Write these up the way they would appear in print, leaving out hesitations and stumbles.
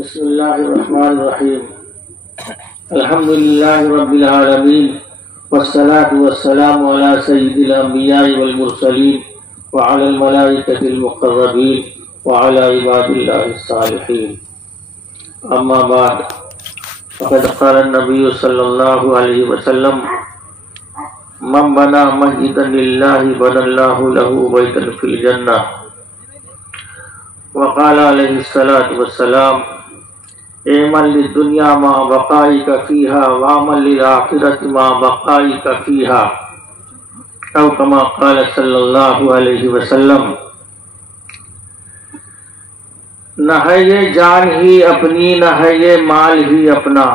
بسم اللہ الرحمن الرحیم الحمد للہ رب العالمین والصلاة والسلام علی سید الانبیاء والمرسلین وعلی الملائکۃ المقربین وعلی عباد اللہ الصالحین اما بعد فقد قال النبی صلی اللہ علیہ وسلم من بنا مسجدا للہ بنى اللہ له بیتا فی الجنہ وقال علیہ الصلاۃ والسلام اعمل للدنیا ما بقائک فیہا وعمل للآخرۃ ما بقائک فیہا او کما قال صلی اللہ علیہ وسلم۔ نہ ہے یہ جان ہی اپنی نہ ہے یہ مال ہی اپنا،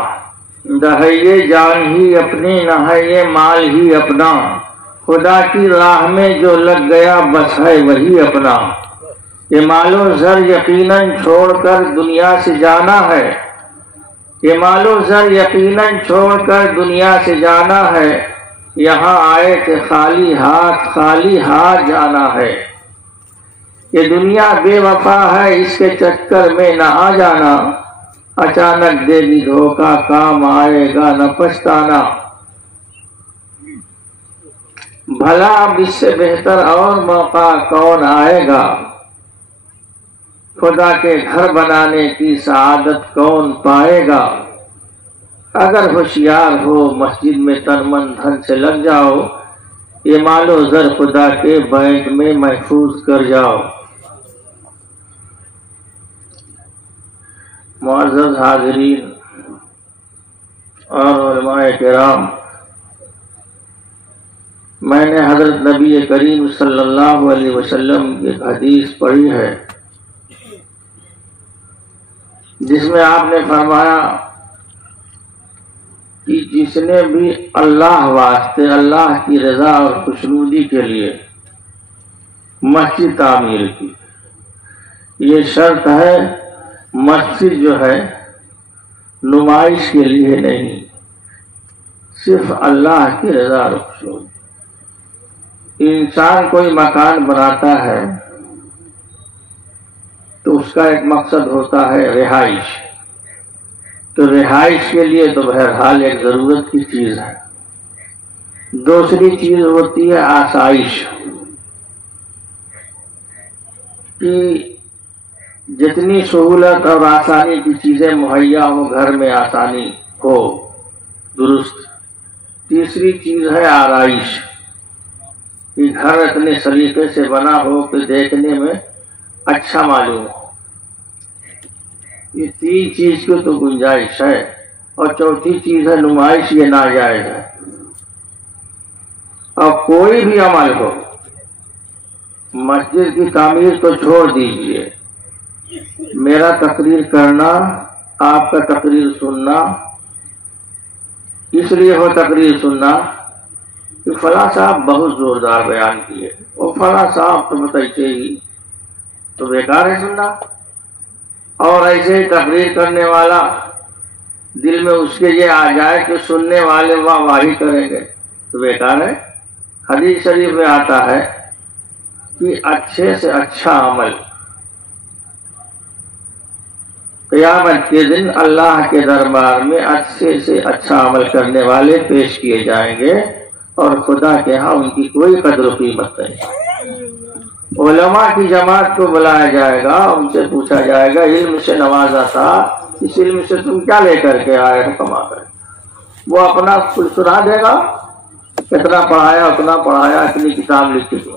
نہ ہے یہ جان ہی اپنی نہ ہے یہ مال ہی اپنا، خدا کی راہ میں جو لگ گیا بس ہے وہی اپنا۔ یہ مال و زر یقیناً چھوڑ کر دنیا سے جانا ہے، یہ مال و زر یقیناً چھوڑ کر دنیا سے جانا ہے، یہاں آئے کہ خالی ہاتھ جانا ہے۔ یہ دنیا بے وفا ہے اس کے چکر میں نہ آ جانا، اچانک دے گی دھوکہ کام آئے گا نہ پچھتانا۔ بھلا اب اس سے بہتر اور موقع کون آئے گا، خدا کے گھر بنانے کی سعادت کون پائے گا۔ اگر ہوشیار ہو مسجد میں تن من دھن سے لگ جاؤ، یہ مال و زر خدا کے بینک میں محفوظ کر جاؤ۔ معزز حاضرین اور علماء کرام، میں نے حضرت نبی کریم صلی اللہ علیہ وسلم کی ایک حدیث پڑھی ہے جس میں آپ نے فرمایا کہ جس نے بھی اللہ واسطے اللہ کی رضا اور خوشنودی کے لیے مسجد تعمیر کی، یہ شرط ہے مسجد جو ہے نمائش کے لیے نہیں، صرف اللہ کی رضا اور خوشنودی۔ انسان کوئی مکان بناتا ہے تو اس کا ایک مقصد ہوتا ہے رہائش، تو رہائش کے لیے تو بہرحال ایک ضرورت کی چیز ہے۔ دوسری چیز ہوتی ہے آسائش، کہ جتنی سہولت اور آسانی کی چیزیں مہیا ہو، گھر میں آسانی ہو، درست۔ تیسری چیز ہے آرائش، کہ گھر اتنے سلیقے سے بنا ہو کہ دیکھنے میں اچھا معلوم ہو۔ یہ تین چیز کی تو گنجائش ہے، اور چوتھی چیز ہے نمائش، یہ ناجائز ہے۔ اور کوئی بھی عمل ہو، مسجد کی تعمیر تو چھوڑ دیجئے، میرا تقریر کرنا، آپ کا تقریر سننا، اس لیے ہو تقریر سننا کہ فلاں صاحب بہت زوردار بیان کیے، اور فلاں صاحب تو بتائیے ہی، تو بیکار ہے سننا۔ اور ایسے ہی تقریر کرنے والا دل میں اس کے یہ آ جائے کہ سننے والے واہ واہی کریں گے، تو بیکار ہے۔ حدیث شریف میں آتا ہے کہ اچھے سے اچھا عمل قیامت کے دن اللہ کے دربار میں اچھے سے اچھا عمل کرنے والے پیش کیے جائیں گے، اور خدا کے ہاں ان کی کوئی قدر و قیمت نہیں۔ علماء کی جماعت کو بلایا جائے گا، ان سے پوچھا جائے گا علم سے نوازا تھا، اس علم سے تم کیا لے کر کے آئے ہو کما کر؟ وہ اپنا کل سنا دے گا، کتنا پڑھایا اتنا پڑھایا، اتنی کتاب لکھی تھی۔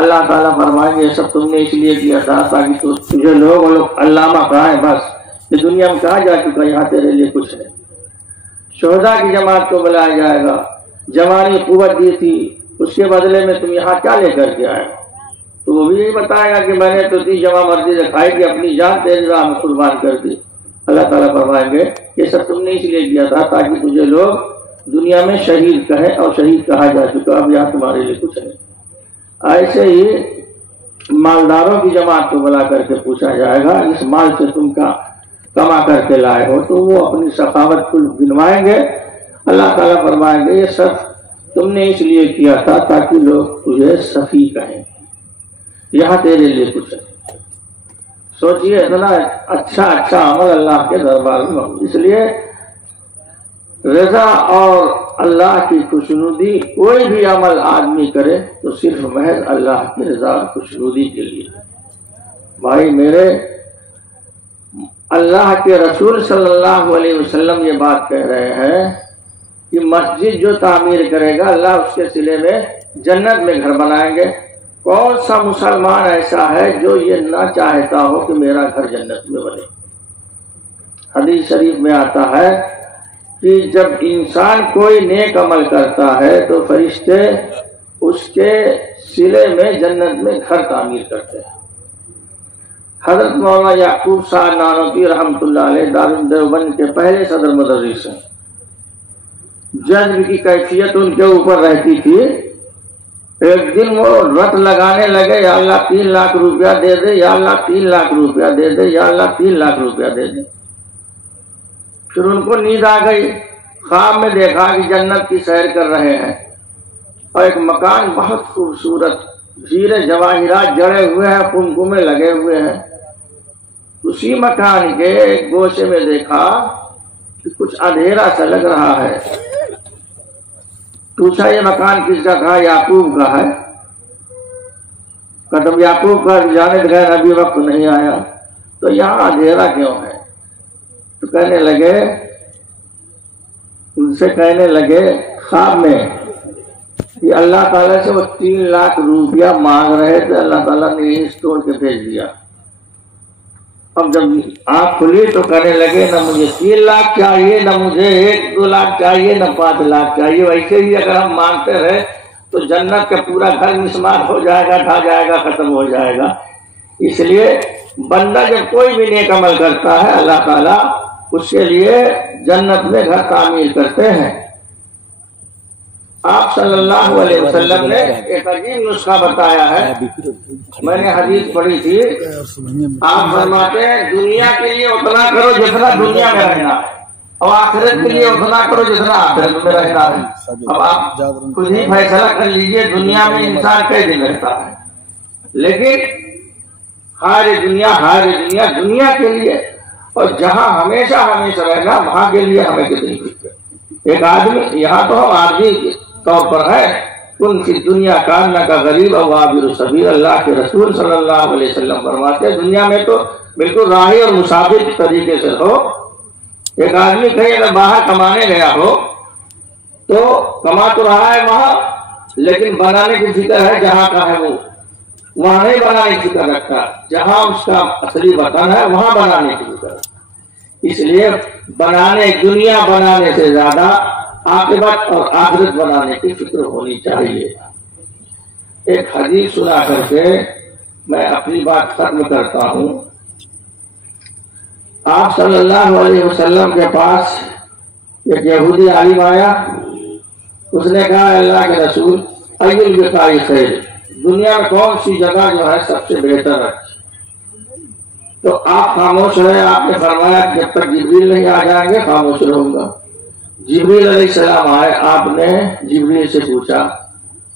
اللہ تعالیٰ فرمائیں گے یہ سب تم نے اس لیے کیا تھا تاکہ تجھے لوگ علامہ کہیں، بس یہ دنیا میں کہاں جا چکا، یہاں تیرے لیے کچھ ہے۔ شہداء کی جماعت کو بلایا جائے گا، جوانی قوت دی تھی، اس کے بدلے میں تم یہاں کیا لے کر کے آئے؟ تو وہ بھی یہی بتائے گا کہ میں نے تو دی جمع مرضی دکھائی کہ اپنی جان تیری راہ میں قربان کر دی۔ اللہ تعالیٰ فرمائیں گے یہ سب تم نے اس لیے کیا تھا تاکہ تجھے لوگ دنیا میں شہید کہیں، اور شہید کہا جا چکا، اب یہاں تمہارے لیے کچھ نہیں۔ ایسے ہی مالداروں کی جماعت کو بلا کر کے پوچھا جائے گا اس مال سے تم کا کما کر کے لائے ہو، تو وہ اپنی سخاوت کو گنوائیں گے۔ اللہ تعالیٰ فرمائیں گے یہ سب تم نے اس لیے کیا تھا تاکہ لوگ تجھے سخی کہیں، یہاں تیرے لیے کچھ ہے۔ سوچیے اتنا اچھا عمل اللہ کے دربار میں، اس لیے رضا اور اللہ کی خوشنودی کوئی بھی عمل آدمی کرے تو صرف محض اللہ کی رضا اور خوشنودی کے لیے۔ بھائی میرے، اللہ کے رسول صلی اللہ علیہ وسلم یہ بات کہہ رہے ہیں کہ مسجد جو تعمیر کرے گا اللہ اس کے صلے میں جنت میں گھر بنائیں گے۔ کون سا مسلمان ایسا ہے جو یہ نہ چاہتا ہو کہ میرا گھر جنت میں بنے؟ حدیث شریف میں آتا ہے کہ جب انسان کوئی نیک عمل کرتا ہے تو فرشتے اس کے صلے میں جنت میں گھر تعمیر کرتے ہیں۔ حضرت مولانا یعقوب صاحب نانوتوی رحمۃ اللہ علیہ دارالدیوبند کے پہلے صدر مدرس ہیں۔ جذب کی کیفیت ان کے اوپر رہتی تھی۔ ایک دن وہ رت لگانے لگے، یا اللہ 3 لاکھ روپیہ دے دے، یا اللہ 3 لاکھ روپیہ دے دے، یا اللہ 3 لاکھ روپیہ دے دے۔ پھر ان کو نیند آ گئی، خواب میں دیکھا کہ جنت کی سیر کر رہے ہیں اور ایک مکان بہت خوبصورت، ہیرے جواہرات جڑے ہوئے ہیں، قمقمے لگے ہوئے ہیں۔ اسی مکان کے ایک گوشے میں دیکھا کہ کچھ اندھیرا سا لگ رہا ہے۔ پوچھا یہ مکان کس کا؟ کہا یعقوب کا ہے۔ قدم یعقوب کا جانب غیر ابھی وقت نہیں آیا تو یہاں اندھیرا کیوں ہے؟ تو کہنے لگے، ان سے کہنے لگے خواب میں کہ اللہ تعالیٰ سے وہ 3 لاکھ روپیہ مانگ رہے تھے، اللہ تعالیٰ نے یہی توڑ کے بھیج دیا۔ اب جب آنکھ کھلی تو کہنے لگے نہ مجھے 3 لاکھ چاہیے، نہ مجھے 1-2 لاکھ چاہیے، نہ 5 لاکھ چاہیے۔ ویسے ہی اگر ہم مانگتے رہے تو جنت کا پورا گھر مسمار ہو جائے گا، ڈھا جائے گا، ختم ہو جائے گا۔ اس لیے بندہ جب کوئی بھی نیک عمل کرتا ہے اللہ تعالیٰ اس کے لیے جنت میں گھر تعمیر کرتے ہیں۔ آپ صلی اللہ علیہ وسلم نے ایک عجیب نسخہ بتایا ہے، میں نے حدیث پڑھی تھی۔ آپ فرماتے ہیں دنیا کے لیے اتنا کرو جتنا دنیا میں رہنا ہے، اور آخرت کے لیے اتنا کرو جتنا آخرت میں رہنا ہے۔ اب آپ خود ہی فیصلہ کر لیجئے دنیا میں انسان کئی دن رہتا ہے، لیکن ہر دنیا دنیا کے لیے، اور جہاں ہمیشہ رہنا وہاں کے لیے ہمیں کتنی فکر۔ ایک آدمی یہاں تو ہم عارضی طور پر ہے، کن فی دنیا کانہ کا غریب او عابر السبیل، اللہ کے رسول صلی اللہ علیہ وسلم فرماتے ہیں دنیا میں تو بالکل راہی اور مسافر طریقے سے ہو۔ ایک آدمی کہیں اگر باہر کمانے گیا ہو تو کما تو رہا ہے وہاں، لیکن بنانے کی فکر ہے جہاں کا ہے وہ وہاں نہیں بنانے کی فکر رکھتا، جہاں اس کا اصلی وطن ہے وہاں بنانے کی فکر۔ اس لیے دنیا بنانے سے زیادہ عاقبت اور آخرت بنانے کی فکر ہونی چاہیے۔ ایک حدیث سنا کر کے میں اپنی بات ختم کرتا ہوں۔ آپ صلی اللہ علیہ وسلم کے پاس ایک یہودی عالم آیا، اس نے کہا اللہ کے رسول ای البقاع خیر، دنیا میں کون سی جگہ جو ہے سب سے بہتر ہے؟ تو آپ خاموش رہے۔ آپ نے فرمایا جب تک جبریل نہیں آ جائیں گے خاموش رہوں گا۔ جبریل علیہ السلام آئے، آپ نے جبریل سے پوچھا،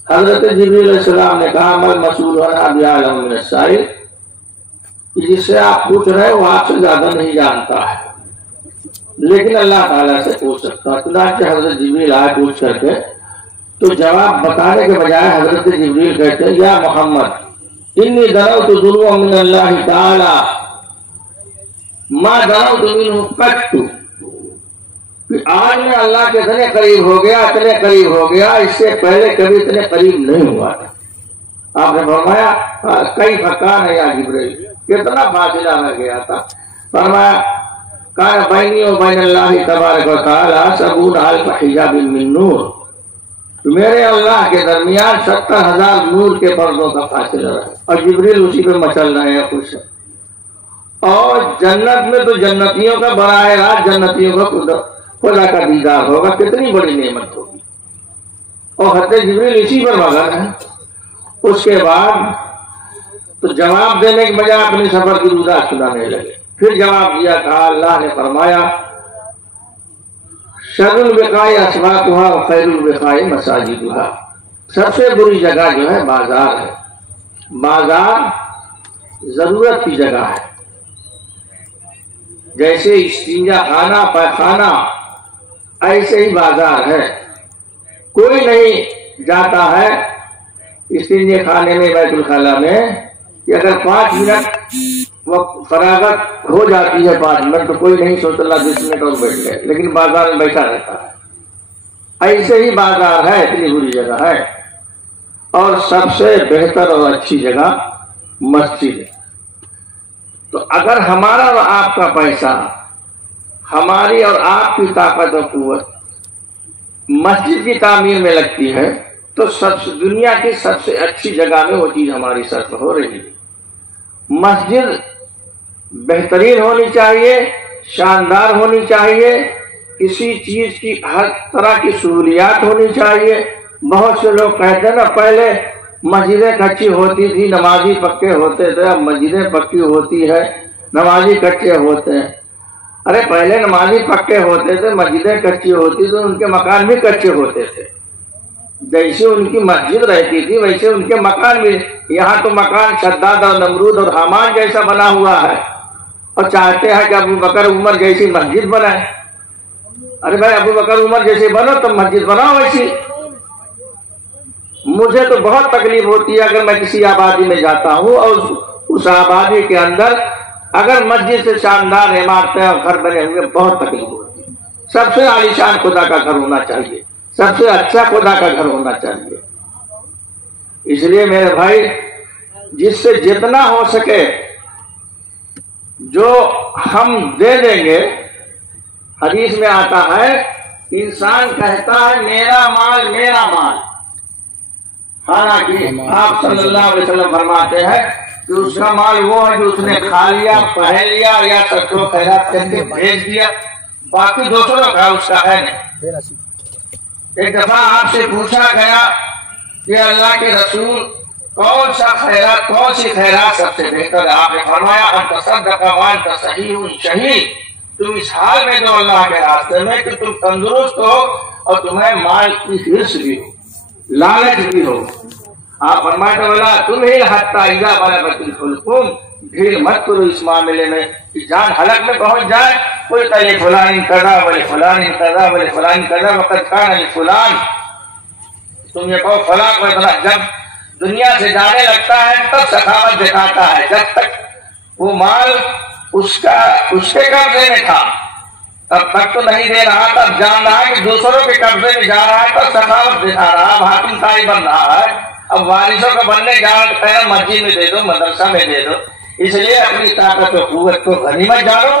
حضرت جبریل علیہ السلام نے کہا میں مسئول بعلم من السائل، جس سے آپ پوچھ رہے ہیں وہ آپ سے زیادہ نہیں جانتا ہے، لیکن اللہ تعالیٰ سے پوچھ سکتا ہے۔ چنانچہ حضرت جبریل آئے پوچھ کر کے، تو جواب بتانے کے بجائے حضرت جبریل کہتے ہیں یا محمد انی دعوت دنوا من اللہ تعالی ما دعوت منہ قط، آج میں اللہ کے اتنے قریب ہو گیا اس سے پہلے کبھی اتنے قریب نہیں ہوا تھا۔ آپ نے فرمایا کئی فکان ہے یا جبریل، کتنا فاصلہ رہ گیا تھا؟ فرمایا کان بینی و بین اللہ تبارک و تعالی 70,000 حجاب من نور، میرے اللہ کے درمیان 70,000 نور کے پردوں کا فاصلہ ہے، اور جبریل اسی پہ مچل رہے ہیں خوش۔ اور جنت میں تو جنتیوں کا براہ راست جنتیوں کا خدا کا دیدار ہوگا، کتنی بڑی نعمت ہوگی، اور حضرت جبریل اسی پر مگن ہے۔ اس کے بعد تو جواب دینے کے بجائے اپنی سفر کی روزہ سنانے لگے۔ پھر جواب دیا، کہا اللہ نے فرمایا شر البقاع اسواقها وخیر البقاع مساجدها، سب سے بری جگہ جو ہے بازار ہے۔ بازار ضرورت کی جگہ ہے، جیسے استنجا خانہ پیخانہ ایسے ہی بازار ہے. کوئی نہیں جاتا ہے استنجے خانے میں بیت الخلا میں کہ اگر 5 منٹ وقت فراغت ہو جاتی ہے 5 منٹ تو کوئی نہیں سوچتا اللہ 20 منٹ اور بیٹھ گئے، لیکن بازار میں بیٹھا رہتا ہے. ایسے ہی بازار ہے، اتنی بری جگہ ہے. اور سب سے بہتر اور اچھی جگہ مسجد ہے. تو اگر ہمارا اور آپ کا پیسہ، ہماری اور آپ کی طاقت و قوت مسجد کی تعمیر میں لگتی ہے تو دنیا کی سب سے اچھی جگہ میں وہ چیز ہماری صرف ہو رہی ہے. مسجد بہترین ہونی چاہیے، شاندار ہونی چاہیے، کسی چیز کی ہر طرح کی سہولیات ہونی چاہیے. بہت سے لوگ کہتے ہیں نا پہلے مسجدیں کچی ہوتی تھی نمازی پکے ہوتے تھے، اب مسجدیں پکی ہوتی ہے نمازی کچے ہوتے ہیں. ارے پہلے نمازی پکے ہوتے تھے، مسجدیں کچی ہوتی تو ان کے مکان بھی کچے ہوتے تھے. جیسے ان کی مسجد رہتی تھی ویسے ان کے مکان بھی. یہاں تو مکان شداد اور نمرود اور حامان جیسا بنا ہوا ہے اور چاہتے ہیں کہ ابو بکر عمر جیسی مسجد بنائے. ارے بھائی ابو بکر عمر جیسے بنو تو مسجد بناؤ ویسی. مجھے تو بہت تکلیف ہوتی ہے اگر میں کسی آبادی میں جاتا ہوں اور اس آبادی کے اندر اگر مسجد سے شاندار عمارتیں اور گھر بنے ہوئے بہت تکلیف ہوتی ہے. سب سے عالیشان خدا کا گھر ہونا چاہیے، سب سے اچھا خدا کا گھر ہونا چاہیے. اس لیے میرے بھائی جس سے جتنا ہو سکے جو ہم دے دیں گے. حدیث میں آتا ہے انسان کہتا ہے میرا مال میرا مال، حالانکہ آپ صلی اللہ علیہ وسلم فرماتے ہیں کہ اس کا مال وہ ہے جو اس نے کھا لیا، پہن لیا یا صدقہ و خیرات کر کے بھیج دیا، باقی دوسروں کا اس کا ہے نہیں. ایک دفعہ آپ سے پوچھا گیا کہ اللہ کے رسول کون سی خیرات سب سے بہتر ہے؟ آپ نے فرمایا ان تصدق وانت صحیح شہید. تم اس حال میں جو اللہ کے راستے میں کہ تم تندرست ہو اور تمہیں مال کی حرص بھی ہو، لالچ بھی ہو. آپ فرماتے والا تم ہی حتی اذا بلغت الحلقوم، ڈھیل مت کرو اس معاملے میں کہ جان حلق میں پہنچ جائے. کوئی کہے فلان کذا ولی فلان کذا ولی فلان کذا وقد کان لفلان. تم یہ کہو فلاں کو اتنا، جب دنیا سے جانے لگتا ہے تب سخاوت دکھاتا ہے. جب تک وہ مال اس کے قبضے میں تھا تب تک تو نہیں دے رہا. تب جان رہا کہ دوسروں کے قبضے میں جا رہا ہے تب سخاوت دکھا رہا. اب حاکم کاری بن رہا ہے، اب وارثوں کا بننے جا رہا تو پہلے مسجد میں دے دو، مدرسہ میں دے دو. اس لیے اپنی طاقت و قوت کو غنیمت جانو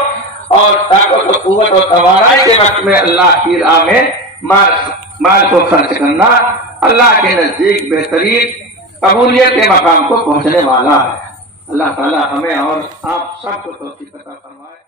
اور طاقت و قوت اور توانائی کے وقت میں اللہ کی راہ میں مال کو خرچ کرنا اللہ کے نزدیک بہترین قبولیت کے مقام کو پہنچنے والا ہے. اللہ تعالی ہمیں اور آپ سب کو توفیق عطا فرمائے.